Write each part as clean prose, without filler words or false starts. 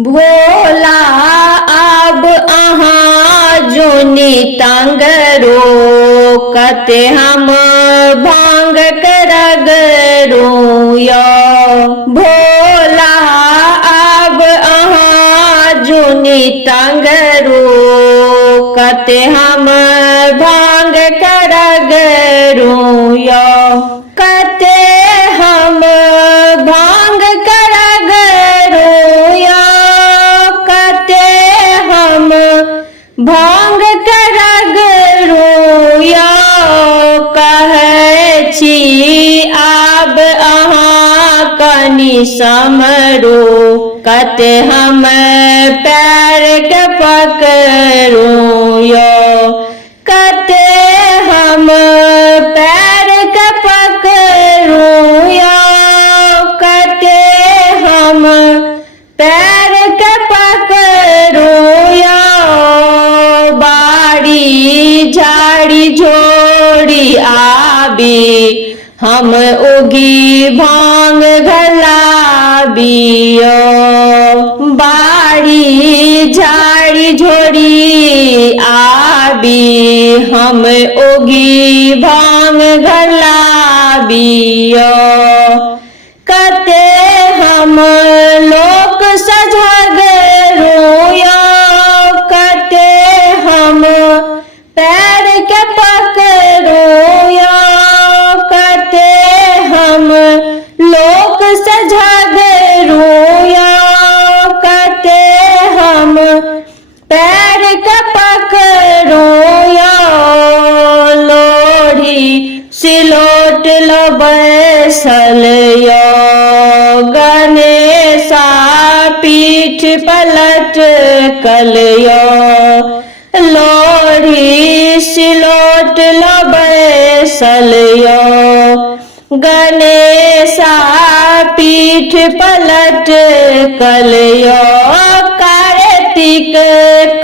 भोला अब अहाँ जोनी तंगरो कते हम भांग करगरो यो। भोला अब अहाँ जोनी तंगरो कते हम भांग करगरो यो। कते हम भांग करगरो यो। कते हम भांग करगरो यो। कहै छी आब अहाँ कनि समरो कते हम पैर के पकड़ो यो। कते हम पैर के पकड़ो यो। कते हम पैर के पकड़ो यो। बाड़ी झाड़ी झोड़ी आबी हम उगी भांग घलाबियो। बाड़ी झाड़ी झोड़ी आबी हम उगी भांग घलाबियो। कते हम लोक सझगरो यो। कते हम पैर के पकड़ो यो। कते हम लोक सझगरो यो। कते हम पैर के पकड़ो यो। लोढ़ी सिलोट लो बैसल यो। गणेशा पीठ पलट कल यो। लोढ़ी सिलोट लो बैसल यो। गणेशा पीठ पलट कल यो। कार्तिक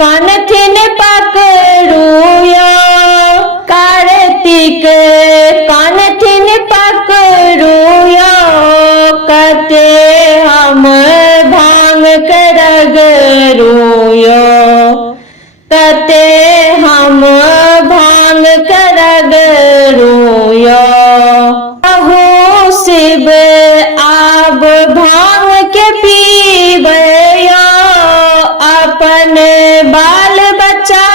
कनथिन पकड़ू यो। कार्तिक कनथिन पकड़ू यो। कते हम भांग करगरो यो। कते हम भांग करगरो यो। अहो शिव आब भांग के पीबे यो। अपन बाल बच्चा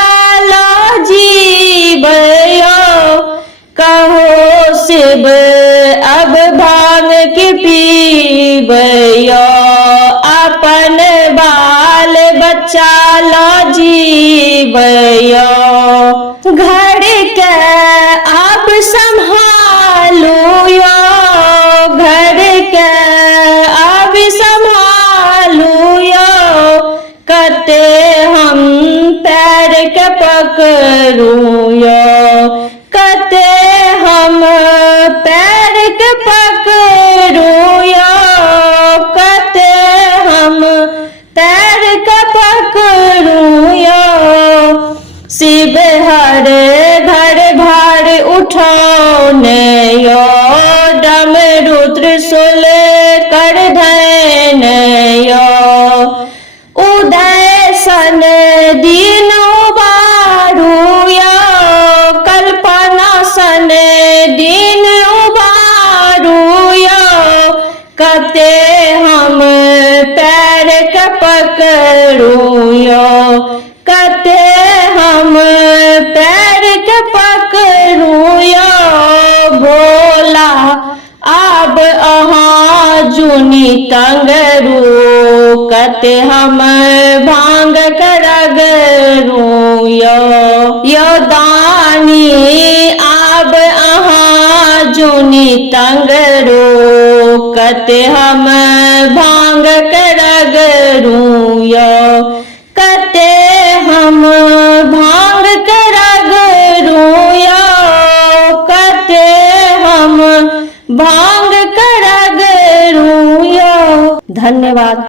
ला जीवे यो। कहो शिव अब भांग के पीबे यो। अपन बाल बच्चा ला जीवे यो। घर के आप संभालो यो। घर के आप संभालो यो। कते हम पैर के पकड़ो यो। कते हम पैर के पकड़ो यो। कते हम पैर के पकड़ो यो। शिव हर घर भार उठाने यो। डमरू त्रिशूल कर धैन यो। उदय सन दिन उबारू यो। कल्पना सन दिन उबारू यो। कते हम पैर के पकड़ो यो। कते हम पैर के पकड़ो यो। भोला अब अहाँ जुनी तंगरो कते हम भांग करगरो यो। यो दानी अब अहाँ जुनी तंगरो कते हम भांग करगरो यो। कते हम भांग करगरो यो। कते हम भांग करगरो यो। धन्यवाद।